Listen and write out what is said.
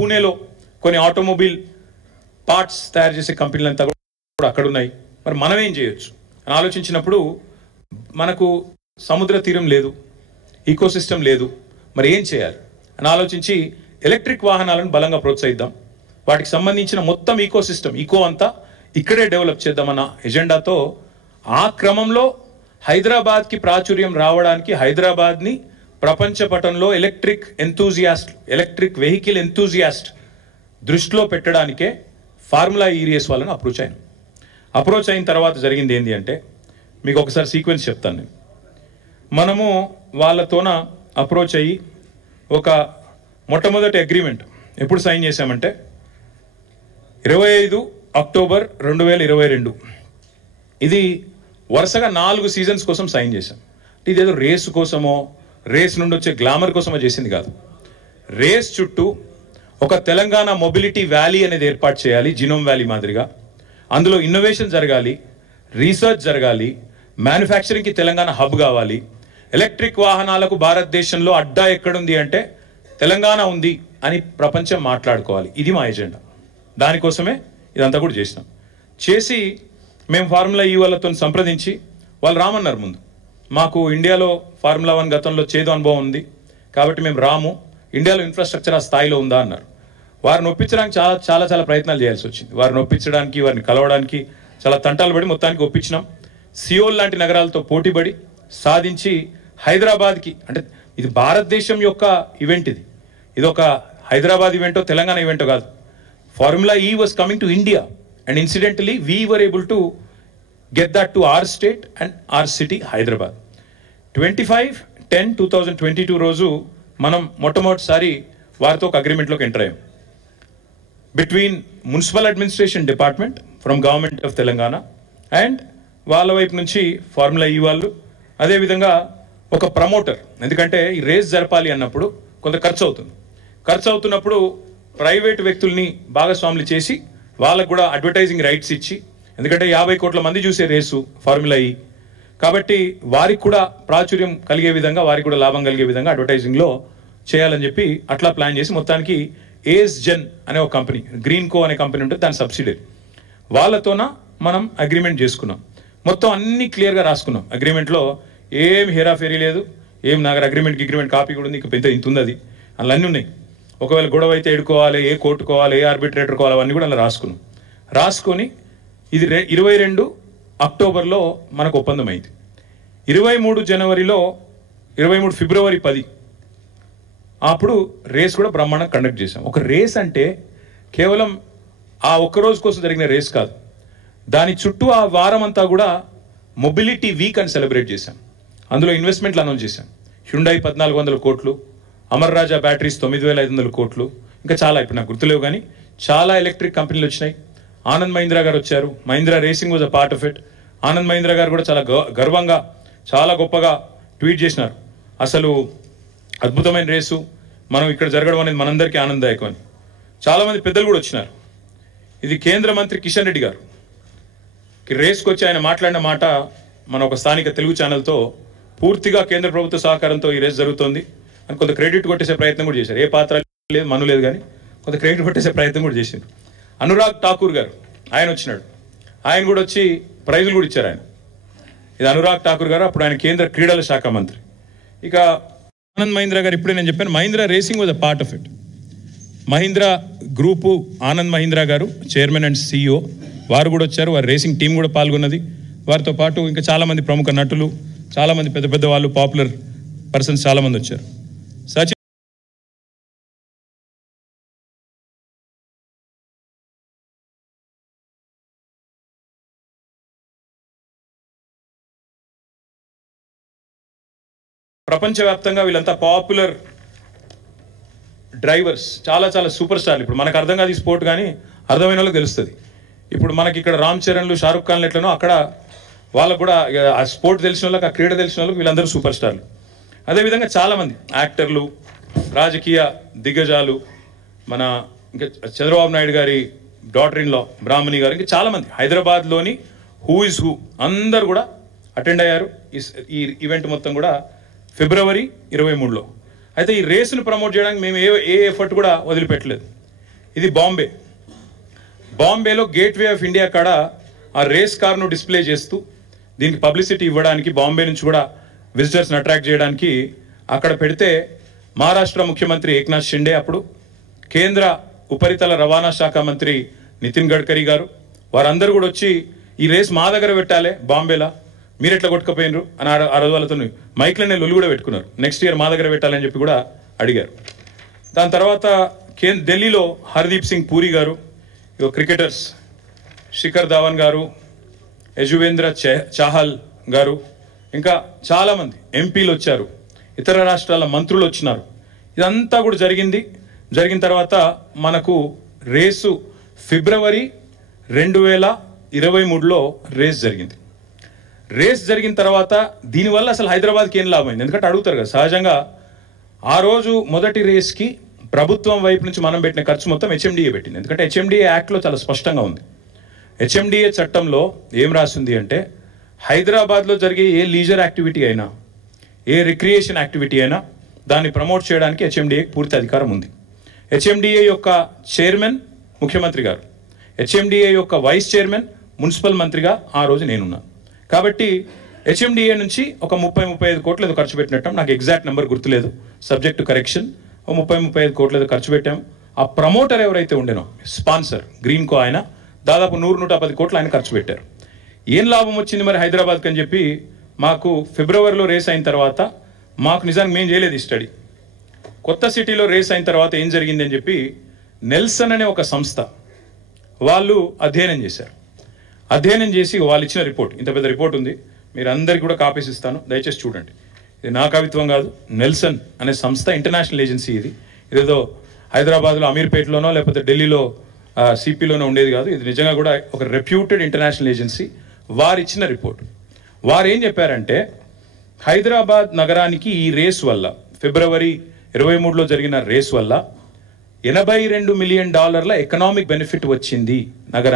పూణేలో కొన్ని automobile parts తయారు చేసే కంపెనీలు అంతా కూడా అక్కడ ఉన్నాయి. మరి మనం ఏం చేయొచ్చు అని ఆలోచించినప్పుడు మనకు సముద్ర తీరం లేదు, ఈకోసిస్టమ్ లేదు, మరి ఏం చేయాలి అని ఆలోచించి ఎలక్ట్రిక్ వాహనాలను బలంగా ప్రోత్సహిద్దాం, వాటికి సంబంధించిన మొత్తం ఈకోసిస్టమ్ అంతా ఇక్కడే డెవలప్ చేద్దామన్న ఎజెండాతో ఆ క్రమంలో హైదరాబాద్కి ప్రాచుర్యం రావడానికి హైదరాబాద్ని ప్రపంచ పటంలో ఎలక్ట్రిక్ వెహికల్ ఎంతూజియాస్ట్ దృష్టిలో పెట్టడానికే ఫార్ములా ఈరియస్ వాళ్ళని అప్రోచ్ అయిన తర్వాత జరిగింది ఏంటి అంటే మీకు ఒకసారి సీక్వెన్స్ చెప్తాను నేను. మనము వాళ్ళతోన అప్రోచ్ అయ్యి ఒక మొట్టమొదటి అగ్రిమెంట్ ఎప్పుడు సైన్ చేశామంటే 25 అక్టోబర్ 2022. ఇది వరుసగా 4 సీజన్స్ కోసం సైన్ చేశాం. ఇదేదో రేసు కోసమో రేస్ నుండి వచ్చే గ్లామర్ కోసమో చేసింది కాదు. రేస్ చుట్టూ ఒక తెలంగాణ మొబిలిటీ వ్యాలీ అనేది ఏర్పాటు చేయాలి, జినోమ్ వ్యాలీ మాదిరిగా. అందులో ఇన్నోవేషన్ జరగాలి, రీసెర్చ్ జరగాలి, మ్యానుఫ్యాక్చరింగ్కి తెలంగాణ హబ్ కావాలి. ఎలక్ట్రిక్ వాహనాలకు భారతదేశంలో అడ్డా ఎక్కడుంది అంటే తెలంగాణ ఉంది అని ప్రపంచం మాట్లాడుకోవాలి. ఇది మా ఎజెండా. దానికోసమే ఇదంతా కూడా చేసి మేము ఫార్ములా ఈ వాళ్ళతో సంప్రదించి వాళ్ళు రామన్నారు. ముందు మాకు ఇండియాలో ఫార్ములా 1 గతంలో చేదు అనుభవం ఉంది కాబట్టి మేము రాము, ఇండియాలో ఇన్ఫ్రాస్ట్రక్చర్ ఆ స్థాయిలో ఉందా అన్నారు. వారిని ఒప్పించడానికి చాలా ప్రయత్నాలు చేయాల్సి వచ్చింది. వారిని ఒప్పించడానికి, వారిని కలవడానికి చాలా తంటాలు పడి మొత్తానికి ఒప్పించినాం. సియోల్ లాంటి నగరాలతో పోటీపడి సాధించి హైదరాబాద్కి, అంటే ఇది భారతదేశం యొక్క ఈవెంట్, ఇది ఒక హైదరాబాద్ ఈవెంటో తెలంగాణ ఈవెంటో కాదు. Formula E was coming to India and incidentally we were able to get that to our state and our city Hyderabad. 25/10/2022 రోజు మనం మొట్టమొదటిసారి వారితో ఒక అగ్రిమెంట్లోకి ఎంటర్ అయ్యాం. Between municipal administration department from government of Telangana and వాళ్ళ వైపు నుంచి ఫార్ములా ఈ వాళ్ళు, అదేవిధంగా ఒక ప్రమోటర్. ఎందుకంటే ఈ రేస్ జరపాలి అన్నప్పుడు కొంత ఖర్చు అవుతున్నప్పుడు ప్రైవేట్ వ్యక్తుల్ని భాగస్వాములు చేసి వాళ్ళకు కూడా అడ్వర్టైజింగ్ రైట్స్ ఇచ్చి, ఎందుకంటే 50 కోట్ల మంది చూసే రేసు ఫార్ములా ఈ కాబట్టి వారికి కూడా ప్రాచుర్యం కలిగే విధంగా, వారికి కూడా లాభం కలిగే విధంగా అడ్వర్టైజింగ్లో చేయాలని చెప్పి అట్లా ప్లాన్ చేసి మొత్తానికి ఏఎస్ జెన్ అనే ఒక కంపెనీ, గ్రీన్ కో అనే కంపెనీ ఉంటుంది, దాని సబ్సిడరీ, వాళ్ళతోన మనం అగ్రిమెంట్ చేసుకున్నాం. మొత్తం అన్ని క్లియర్గా రాసుకున్నాం. అగ్రిమెంట్లో ఏం హేరాఫేరీ లేదు, ఏం నా అగ్రిమెంట్ కాపీ కూడా ఉంది, ఇంత ఉంది, అది అందులో అన్నీ ఉన్నాయి. ఒకవేళ గొడవ అయితే ఎడుకోవాలి, ఏ కోర్టుకోవాలి, ఏ ఆర్బిట్రేటర్ కోవాలి, అవన్నీ కూడా అలా రాసుకొని ఇది 22 అక్టోబర్లో మనకు ఒప్పందం అయింది. 23 ఫిబ్రవరి 10 అప్పుడు రేస్ కూడా బ్రహ్మాండంగా కండక్ట్ చేశాం. ఒక రేస్ అంటే కేవలం ఆ ఒక్కరోజు కోసం జరిగిన రేస్ కాదు, దాని చుట్టూ ఆ వారం అంతా కూడా మొబిలిటీ వీక్ అని సెలబ్రేట్ చేశాం. అందులో ఇన్వెస్ట్మెంట్లు అనౌన్స్ చేశాం. హ్యుండాయ్ 1400 కోట్లు, అమర్ రాజా బ్యాటరీస్ 9500 కోట్లు, ఇంకా చాలా ఇప్పుడు నాకు గుర్తులేవు కానీ చాలా ఎలక్ట్రిక్ కంపెనీలు వచ్చినాయి. ఆనంద్ మహీంద్రా గారు వచ్చారు. Mahindra racing was a part of it. Anand Mahindra గారు కూడా చాలా గర్వంగా, చాలా గొప్పగా ట్వీట్ చేసినారు, అసలు అద్భుతమైన రేసు మనం ఇక్కడ జరగడం అనేది మనందరికీ ఆనందదాయకం అని. చాలామంది పెద్దలు కూడా వచ్చినారు. ఇది కేంద్ర మంత్రి కిషన్ రెడ్డి గారు రేస్కి వచ్చి ఆయన మాట్లాడిన మాట మన ఒక స్థానిక తెలుగు ఛానల్తో పూర్తిగా కేంద్ర ప్రభుత్వ సహకారంతో ఈ రేస్ జరుగుతోంది అని కొంత క్రెడిట్ కొట్టేసే ప్రయత్నం కూడా చేశారు. ఏ పాత్ర లేదు, మను లేదు, కానీ కొంత క్రెడిట్ కొట్టేసే ప్రయత్నం కూడా చేశారు. అనురాగ్ ఠాకూర్ గారు ఆయన వచ్చినాడు. ఆయన కూడా వచ్చి ప్రైజులు కూడా ఇచ్చారు. ఇది అనురాగ్ ఠాకూర్ గారు, అప్పుడు ఆయన కేంద్ర క్రీడల శాఖ మంత్రి. ఇక ఆనంద్ మహీంద్రా గారు, ఇప్పుడే నేను చెప్పాను, Mahindra racing was a part of it. Mahindra group Anand Mahindra గారు చైర్మన్ అండ్ CEO, వారు కూడా వచ్చారు. వారి రేసింగ్ టీం కూడా పాల్గొన్నది. వారితో పాటు ఇంకా చాలామంది ప్రముఖ నటులు, చాలామంది పెద్ద వాళ్ళు, పాపులర్ పర్సన్స్ చాలామంది వచ్చారు. ప్రపంచవ్యాప్తంగా వీళ్ళంతా పాపులర్ డ్రైవర్స్, చాలా సూపర్ స్టార్లు. ఇప్పుడు మనకు అర్థం కాదు ఈ స్పోర్ట్, కానీ అర్థమైన వాళ్ళకి తెలుస్తుంది. ఇప్పుడు మనకి ఇక్కడ రామ్ చరణ్లు, షారుఖ్ ఖాన్లు ఎట్లనో అక్కడ వాళ్ళకు కూడా ఆ స్పోర్ట్ తెలిసిన వాళ్ళకి, ఆ క్రీడ తెలిసిన వాళ్ళకి వీళ్ళందరూ సూపర్ స్టార్లు. అదేవిధంగా చాలామంది యాక్టర్లు, రాజకీయ దిగ్గజాలు, మన ఇంకా చంద్రబాబు నాయుడు గారి డాటర్ ఇన్ లా బ్రాహ్మణి గారు, ఇంకా చాలామంది హైదరాబాద్లోని హూ ఇస్ హూ అందరు కూడా అటెండ్ అయ్యారు. ఈ ఈవెంట్ మొత్తం కూడా ఫిబ్రవరి 23లో. అయితే ఈ రేసును ప్రమోట్ చేయడానికి మేము ఏ ఎఫర్ట్ కూడా వదిలిపెట్టలేదు. ఇది బాంబేలో గేట్వే ఆఫ్ ఇండియా కాడ ఆ రేస్ కార్ను డిస్ప్లే చేస్తూ దీనికి పబ్లిసిటీ ఇవ్వడానికి బాంబే నుంచి కూడా విజిటర్స్ని అట్రాక్ట్ చేయడానికి అక్కడ పెడితే మహారాష్ట్ర ముఖ్యమంత్రి ఏక్నాథ్ షిండే, అప్పుడు కేంద్ర ఉపరితల రవాణా శాఖ మంత్రి నితిన్ గడ్కరీ గారు, వారందరూ కూడా వచ్చి ఈ రేస్ మా దగ్గర పెట్టాలి బాంబేలా, మీరు ఎట్లా కొట్టుకపోయినరు అని ఆ రోజు వాళ్ళతో మైక్లనే లొల్లి కూడా పెట్టుకున్నారు. నెక్స్ట్ ఇయర్ మా దగ్గర పెట్టాలని చెప్పి కూడా అడిగారు. దాని తర్వాత ఢిల్లీలో హర్దీప్ సింగ్ పూరి గారు, క్రికెటర్స్ శిఖర్ ధావన్ గారు, యజువేంద్ర చాహల్ గారు, ఇంకా చాలామంది ఎంపీలు వచ్చారు, ఇతర రాష్ట్రాల మంత్రులు వచ్చినారు. ఇదంతా కూడా జరిగిన తర్వాత మనకు రేసు ఫిబ్రవరి 2023లో రేస్ జరిగింది. రేస్ జరిగిన తర్వాత దీనివల్ల అసలు హైదరాబాద్కి ఏం లాభమైంది? ఎందుకంటే అడుగుతారు కదా సహజంగా. ఆ రోజు మొదటి రేస్కి ప్రభుత్వం వైపు నుంచి మనం పెట్టిన ఖర్చు మొత్తం హెచ్ఎండిఏ పెట్టింది. ఎందుకంటే హెచ్ఎండిఏ యాక్ట్లో చాలా స్పష్టంగా ఉంది. హెచ్ఎండిఏ చట్టంలో ఏం రాసింది అంటే హైదరాబాద్లో జరిగే ఏ లీజర్ యాక్టివిటీ అయినా, ఏ రిక్రియేషన్ యాక్టివిటీ అయినా దాన్ని ప్రమోట్ చేయడానికి హెచ్ఎండిఏకి పూర్తి అధికారం ఉంది. హెచ్ఎండిఏ యొక్క చైర్మన్ ముఖ్యమంత్రి గారు, హెచ్ఎండిఏ యొక్క వైస్ చైర్మన్ మున్సిపల్ మంత్రిగా ఆ రోజు నేనున్నాను. కాబట్టి హెచ్ఎండిఏ నుంచి ఒక 30-35 కోట్లు ఏదో ఖర్చు పెట్టినట్టు, నాకు ఎగ్జాక్ట్ నెంబర్ గుర్తులేదు, సబ్జెక్ట్ టు కరెక్షన్. 30-35 కోట్లు ఏదో ఖర్చు పెట్టాం. ఆ ప్రమోటర్ ఎవరైతే ఉండేనో స్పాన్సర్ గ్రీన్కో, ఆయన దాదాపు 100-110 కోట్లు ఆయన ఖర్చు పెట్టారు. ఏం లాభం వచ్చింది మరి హైదరాబాద్కి అని చెప్పి మాకు ఫిబ్రవరిలో రేస్ అయిన తర్వాత మాకు నిజానికి మేము చేయలేదు ఈ స్టడీ. కొత్త సిటీలో రేస్ అయిన తర్వాత ఏం జరిగింది అని చెప్పి నెల్సన్ అనే ఒక సంస్థ వాళ్ళు అధ్యయనం చేశారు. అధ్యయనం చేసి వాళ్ళు ఇచ్చిన రిపోర్ట్, ఇంత పెద్ద రిపోర్ట్ ఉంది, మీరు అందరికీ కూడా కాపీస్ ఇస్తాను, దయచేసి చూడండి. ఇది నా కవిత్వం కాదు, నెల్సన్ అనే సంస్థ ఇంటర్నేషనల్ ఏజెన్సీ. ఇదేదో హైదరాబాద్లో అమీర్పేటలోనో లేకపోతే ఢిల్లీలో సిపిలోనో ఉండేది కాదు. ఇది నిజంగా కూడా ఒక రెప్యూటెడ్ ఇంటర్నేషనల్ ఏజెన్సీ. వారు ఇచ్చిన రిపోర్ట్. వారు ఏం చెప్పారంటే హైదరాబాద్ నగరానికి ఈ రేస్ వల్ల, ఫిబ్రవరి 23లో జరిగిన రేస్ వల్ల $82 మిలియన్ ఎకనామిక్ బెనిఫిట్ వచ్చింది నగరానికి.